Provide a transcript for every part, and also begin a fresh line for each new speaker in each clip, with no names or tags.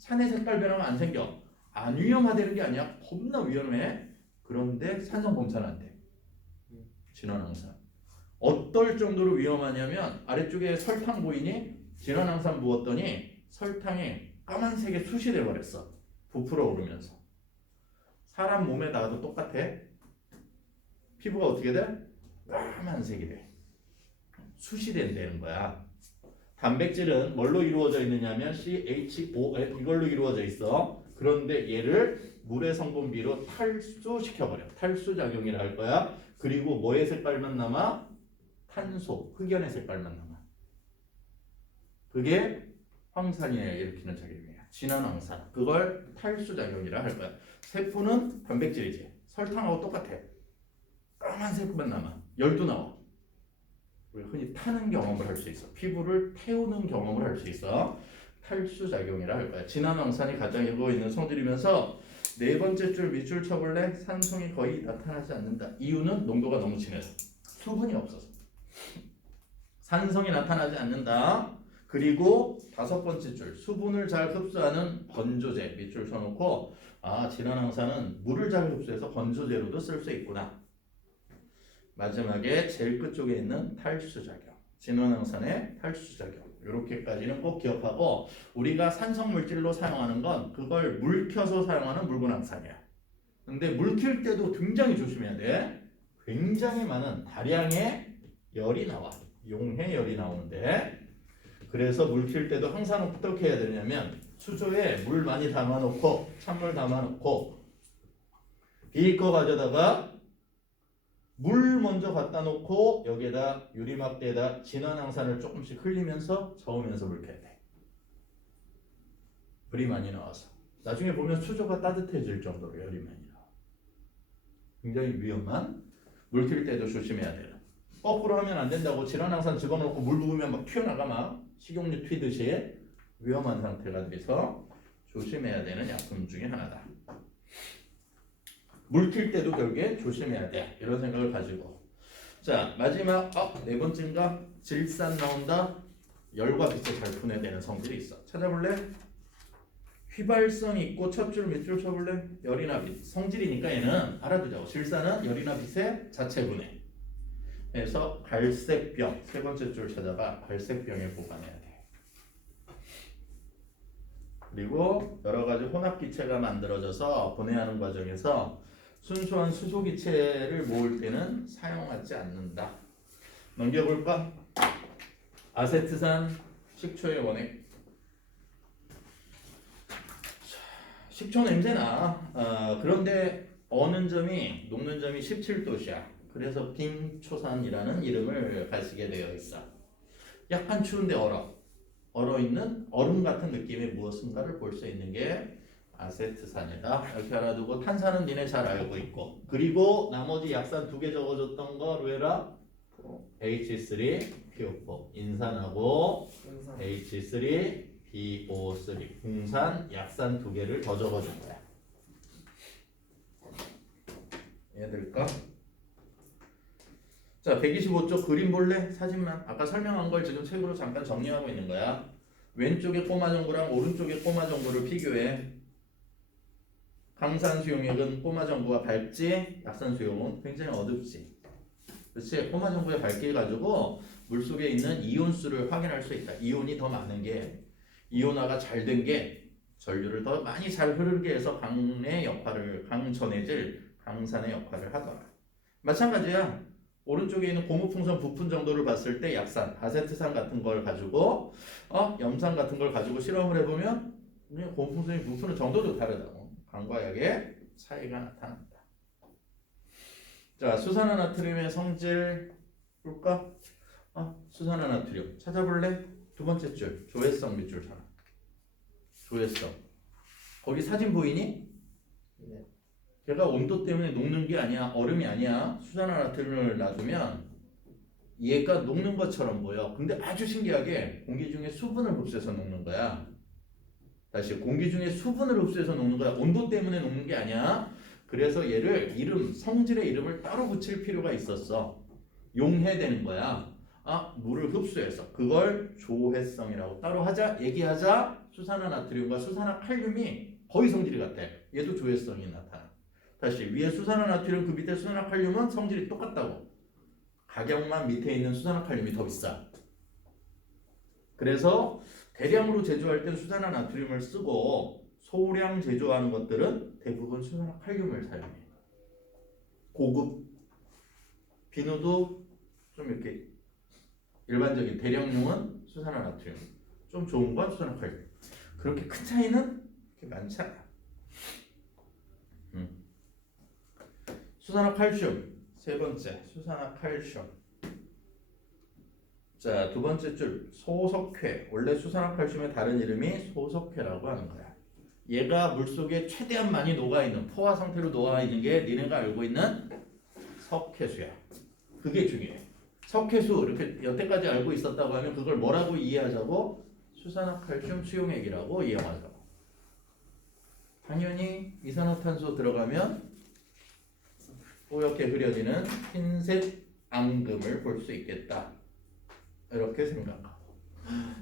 산의 색깔 변화가 안 생겨. 안 위험하다는 게 아니야. 겁나 위험해. 그런데 산성 검사는 안 돼. 진화낭산. 어떨 정도로 위험하냐면 아래쪽에 설탕 보이니? 진화낭산 부었더니 설탕이 까만색의 숯이 돼버렸어. 부풀어 오르면서. 사람 몸에 닿아도 똑같아. 피부가 어떻게 돼? 까만색이 돼. 숯이 된다는 거야. 단백질은 뭘로 이루어져 있느냐면 CHOL 이걸로 이루어져 있어. 그런데 얘를 물의 성분비로 탈수시켜버려. 탈수 작용이라 할 거야. 그리고 뭐의 색깔만 남아? 탄소, 흑연의 색깔만 남아. 그게 황산이에 일으키는 작용이야. 진한 황산. 그걸 탈수 작용이라 할 거야. 세포는 단백질이지. 설탕하고 똑같아. 까만색만 남아. 열도 나와. 우리 흔히 타는 경험을 할 수 있어. 피부를 태우는 경험을 할 수 있어. 탈수 작용이라 할 거야. 진한 황산이 가장 일고 있는 성질이면서 네 번째 줄 밑줄 쳐볼래? 산성이 거의 나타나지 않는다. 이유는 농도가 너무 진해서 수분이 없어서 산성이 나타나지 않는다. 그리고 다섯 번째 줄 수분을 잘 흡수하는 건조제 밑줄 쳐놓고 아 진한 황산은 물을 잘 흡수해서 건조제로도 쓸 수 있구나. 마지막에 제일 끝 쪽에 있는 탈수 작용. 진원항산의 탈수 작용. 이렇게까지는 꼭 기억하고 우리가 산성 물질로 사용하는 건 그걸 물켜서 사용하는 물분항산이야. 근데 물킬 때도 굉장히 조심해야 돼. 굉장히 많은 다량의 열이 나와. 용해 열이 나오는데 그래서 물킬 때도 항상 어떻게 해야 되냐면 수조에 물 많이 담아놓고 찬물 담아놓고 비거 가져다가 물 먼저 갖다 놓고 여기에다 유리막대에다 진한 항산을 조금씩 흘리면서 저으면서 물 켜야 돼. 불이 많이 나와서 나중에 보면 수조가 따뜻해질 정도로 열이 많이 나와. 굉장히 위험한 물 튈 때도 조심해야 되는. 거꾸로 하면 안 된다고 진한 항산 집어넣고 물 부으면 막 튀어나가 막 식용유 튀듯이 위험한 상태가 돼서 조심해야 되는 약품 중에 하나다. 물튈 때도 결국에 조심해야 돼. 이런 생각을 가지고. 자, 마지막, 어, 네 번째인가? 질산 나온다. 열과 빛에 잘 분해되는 성질이 있어. 찾아볼래? 휘발성 있고 첫 줄 밑줄 쳐볼래? 열이나 빛. 성질이니까 얘는 알아두자고. 질산은 열이나 빛의 자체 분해. 그래서 갈색병. 세 번째 줄 찾아봐. 갈색병에 보관해야 돼. 그리고 여러 가지 혼합 기체가 만들어져서 분해하는 과정에서 순수한 수소 기체를 모을 때는 사용하지 않는다. 넘겨볼까? 아세트산 식초의 원액. 식초 냄새나. 어, 그런데 어는 점이 녹는 점이 17도씨야. 그래서 빙초산이라는 이름을 가지게 되어 있어. 약간 추운데 얼어. 얼어 있는 얼음 같은 느낌의 무엇인가를 볼 수 있는 게 아세트산이다. 이렇게 알아두고 탄산은 니네 잘 알고 있고 그리고 나머지 약산 두 개 적어줬던 거 루에라 H3PO4 인산하고
항상
H3PO3 풍산 약산 두 개를 더 적어준 거야. 얘들까? 자, 125쪽 그림 볼래? 사진만. 아까 설명한 걸 지금 책으로 잠깐 정리하고 있는 거야. 왼쪽에 꼬마 정보랑 오른쪽에 꼬마 정보를 비교해. 강산 수 용액은 꼬마 정보가 밝지, 약산 수 용은 굉장히 어둡지. 그렇지? 꼬마 정보의 밝기 가지고 물 속에 있는 이온 수를 확인할 수 있다. 이온이 더 많은 게 이온화가 잘 된 게 전류를 더 많이 잘 흐르게 해서 강의 역할을 강전해질 강산의 역할을 하더라. 마찬가지야. 오른쪽에 있는 고무풍선 부품 정도를 봤을 때 약산, 아세트산 같은 걸 가지고 어 염산 같은 걸 가지고 실험을 해보면 그냥 고무풍선이 부푸는 정도도 다르다고 강과 약의 차이가 나타난다. 자 수산화 나트륨의 성질 볼까? 어 수산화 나트륨 찾아볼래? 두 번째 줄 조회성 밑줄 하나. 조회성. 거기 사진 보이니?
네.
걔가 온도 때문에 녹는 게 아니야. 얼음이 아니야. 수산화 나트륨을 놔두면 얘가 녹는 것처럼 보여. 근데 아주 신기하게 공기 중에 수분을 흡수해서 녹는 거야. 다시 공기 중에 수분을 흡수해서 녹는 거야. 온도 때문에 녹는 게 아니야. 그래서 얘를 이름, 성질의 이름을 따로 붙일 필요가 있었어. 용해되는 거야. 아, 물을 흡수해서 그걸 조회성이라고 따로 하자, 얘기하자. 수산화 나트륨과 수산화 칼륨이 거의 성질이 같아. 얘도 조회성이 나타나. 다시 위에 수산화 나트륨 그 밑에 수산화 칼륨은 성질이 똑같다고. 가격만 밑에 있는 수산화 칼륨이 더 비싸. 그래서 대량으로 제조할 땐 수산화 나트륨을 쓰고 소량 제조하는 것들은 대부분 수산화 칼륨을 사용해. 고급 비누도 좀 이렇게 일반적인 대량용은 수산화 나트륨, 좀 좋은 건 수산화 칼륨. 그렇게 큰 차이는 많지 않아. 음. 수산화 칼슘 세 번째 수산화 칼슘. 자, 두 번째 줄 소석회. 원래 수산화 칼슘의 다른 이름이 소석회라고 하는 거야. 얘가 물 속에 최대한 많이 녹아 있는 포화 상태로 녹아 있는 게 니네가 알고 있는 석회수야. 그게 중요해. 석회수 이렇게 여태까지 알고 있었다고 하면 그걸 뭐라고 이해하자고 수산화 칼슘 수용액이라고 이해하자고. 당연히 이산화탄소 들어가면 뽀얗게 흐려지는 흰색 앙금을 볼 수 있겠다. 이렇게 생각하고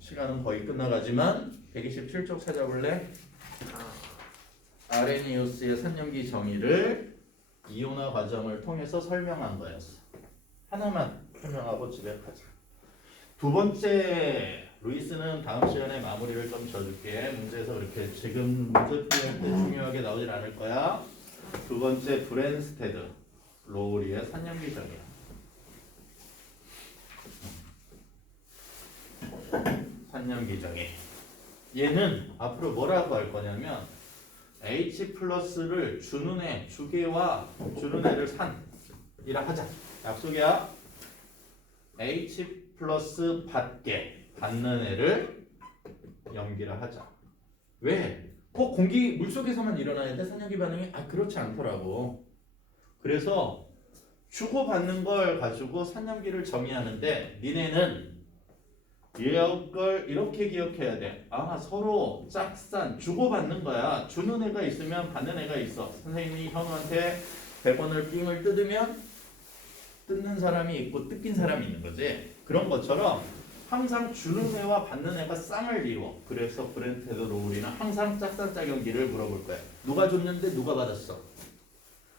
시간은 거의 끝나가지만 127쪽 찾아볼래? 아레니우스의 산염기 정의를 이온화 과정을 통해서 설명한 거였어. 하나만 설명하고 집에 가자. 두 번째 루이스는 다음 시간에 마무리를 좀 줘줄게. 문제에서 그렇게 지금 문제 풀이할 때 중요하게 나오진 않을 거야. 두 번째 브랜스테드 로우리의 산염기 정의야. 산염기 정의. 얘는 앞으로 뭐라고 할 거냐면 H 플러스를 주는 애, 주계와 주는 애를 산이라 하자. 약속이야. H 플러스 받게 받는 애를 염기라 하자. 왜? 꼭 공기 물 속에서만 일어나야 돼 산염기 반응이? 아 그렇지 않더라고. 그래서 주고 받는 걸 가지고 산염기를 정의하는데 니네는 이걸 이렇게 기억해야 돼. 아 서로 짝산 주고받는 거야. 주는 애가 있으면 받는 애가 있어. 선생님이 현우한테 100원을 삥을 뜯으면 뜯는 사람이 있고 뜯긴 사람이 있는 거지. 그런 것처럼 항상 주는 애와 받는 애가 쌍을 이루어. 그래서 브렌테드 로우리는 항상 짝산 짝연기를 물어볼 거야. 누가 줬는데 누가 받았어?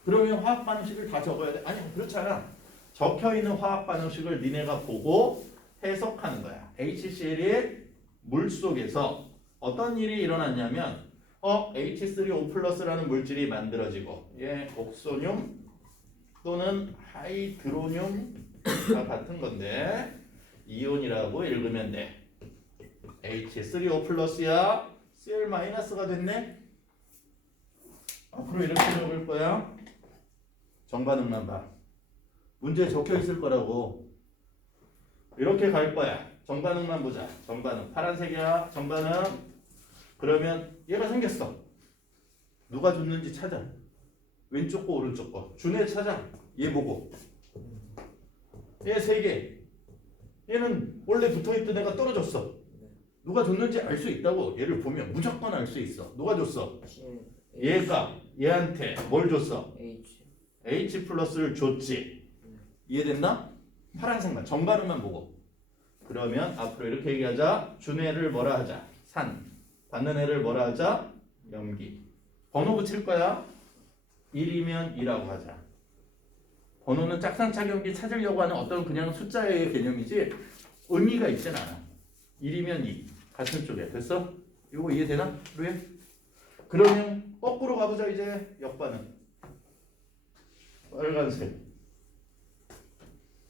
그러면 화학 반응식을 다 적어야 돼? 아니 그렇지 않아. 적혀 있는 화학 반응식을 니네가 보고 해석하는 거야. HCl이 물 속에서 어떤 일이 일어났냐면 어 H3O 플러스라는 물질이 만들어지고 얘 옥소늄 또는 하이드로늄과 같은 건데 이온이라고 읽으면 돼. H3O 플러스야 Cl 마이너스가 됐네. 앞으로 이렇게 적을 거야. 정반응만 봐. 문제에 적혀 있을 거라고. 이렇게 갈 거야. 정반응만 보자. 정반응. 파란색이야. 정반응. 그러면 얘가 생겼어. 누가 줬는지 찾아. 왼쪽 거 오른쪽 거. 준애 찾아. 얘 보고. 얘 세 개. 얘는 원래 붙어있던 애가 떨어졌어. 누가 줬는지 알 수 있다고. 얘를 보면 무조건 알 수 있어. 누가 줬어? 얘가 얘한테 뭘 줬어?
H
H 플러스를 줬지. 이해됐나? 파란색만 정반응만 보고. 그러면 앞으로 이렇게 얘기하자. 준 애를 뭐라 하자? 산. 받는 애를 뭐라 하자? 염기. 번호 붙일 거야. 1이면 2라고 하자. 번호는 짝상짝염기 찾으려고 하는 어떤 그냥 숫자의 개념이지 의미가 있진 않아. 1이면 2. 같은 쪽에. 됐어? 이거 이해되나? 루에? 그러면 거꾸로 가보자 이제 역반응. 빨간색.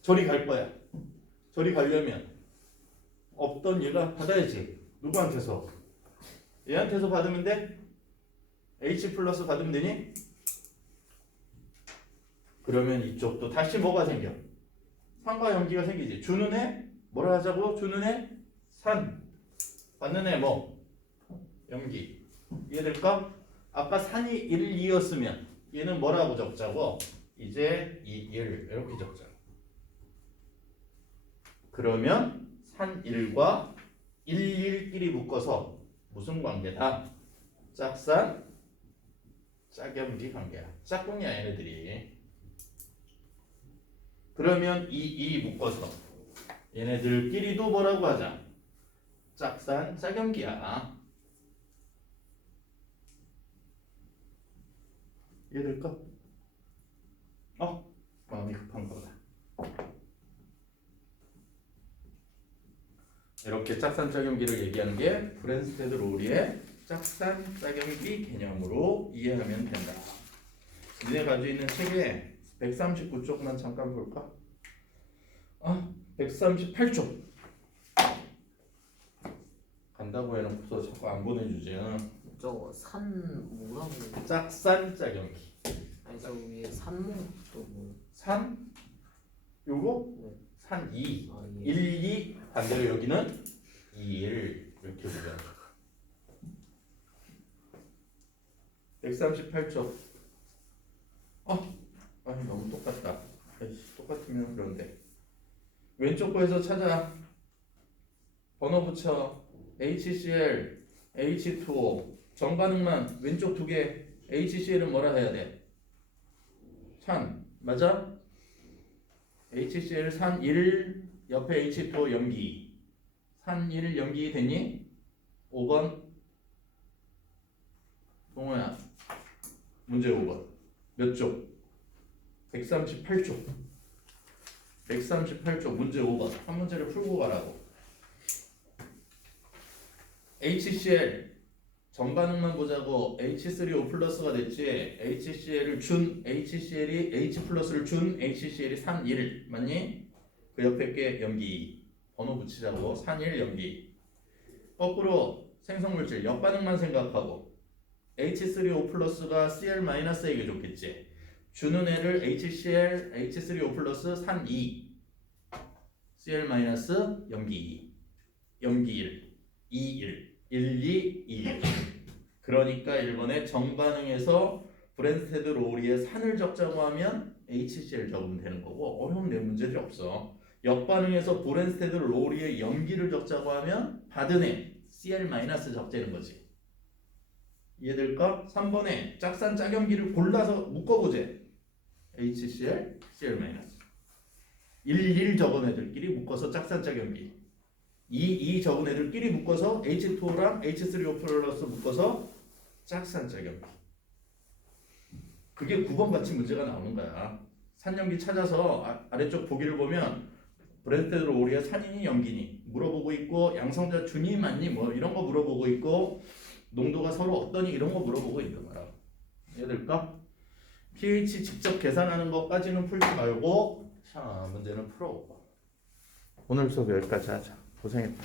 저리 갈 거야. 저리 가려면 없던 얘가 받아야지. 누구한테서? 얘한테서 받으면 돼? H 플러스 받으면 되니? 그러면 이쪽도 다시 뭐가 생겨? 산과 연기가 생기지. 주는 애 뭐라 하자고? 주는 애 산. 받는 애 뭐? 연기. 이해될까? 아까 산이 1, 2였으면 얘는 뭐라고 적자고? 이제 2, 1 이렇게 적자. 그러면 산 1과 1, 1끼리 묶어서 무슨 관계다? 짝산 짝연기 관계야. 짝꿍이야 얘네들이. 그러면 이 이 묶어서 얘네들끼리도 뭐라고 하자? 짝산 짝연기야. 이해될까? 어? 마음이 급한 거. 이렇게 짝산 짝용기를 얘기하는 게 브랜스테드 로리의 짝산 짝용기 개념으로 이해하면 된다. 니네 가지고 있는 책에 139쪽만 잠깐 볼까? 아, 138쪽. 간다고 해놓고서 자꾸 안 보내주지. 응?
저거 산 뭐라고
짝산 짝용기.
아니 저 위에 산목도 뭐
산 요거
네.
산 2.
아, 예.
1, 2 반대로 여기는 2, 1 이렇게 보면 138쪽. 아, 아니 너무 똑같다. 에이씨, 똑같으면 그런데. 왼쪽 거에서 찾아. 번호 붙여. HCl, H2O 정반응만 왼쪽 두 개. HCl은 뭐라 해야 돼? 산 맞아? HCl 산1 옆에 H2O 염기. 산1 염기 됐니? 5번. 동호야 문제 5번. 몇 쪽? 138쪽. 138쪽 문제 5번. 한 문제를 풀고 가라고. HCl 정반응만 보자고 H3O 플러스가 됐지 HCl을 준 HCl이 H 플러스를 준 HCl이 산1 맞니? 그 옆에 게 염기. 번호 붙이자고 산1 염기. 거꾸로 생성물질 역반응만 생각하고 H3O 플러스가 Cl 마이너스에게 좋겠지. 주는 애를 HCl H3O 플러스 산2 Cl 마이너스 염기. 2 염기 1 2 1 1 2 2 1 그러니까 1번에 정반응에서 브랜스테드 로리의 산을 적자고 하면 HCl 적으면 되는 거고 어려운 내 문제들이 없어. 역반응에서 브랜스테드 로리의 염기를 적자고 하면 받은 애 Cl 적재는 거지. 이해될까? 3번에 짝산 짝염기를 골라서 묶어보재. HCl, Cl 마이너스. 1, 1 적은 애들끼리 묶어서 짝산 짝염기 2, 2 적은 애들끼리 묶어서 H2O랑 H3O 플러스 묶어서 짝산 짝염기 그게 9번 같이 문제가 나오는 거야. 산염기 찾아서 아, 아래쪽 보기를 보면 브랜드로 우리가 산이니 염기니. 물어보고 있고 양성자 준이 맞니? 뭐 이런 거 물어보고 있고 농도가 서로 어떠니? 이런 거 물어보고 있는 거야. 이해될까? pH 직접 계산하는 것까지는 풀지 말고 자 문제는 풀어보고. 오늘 수업 여기까지 하자 고생했다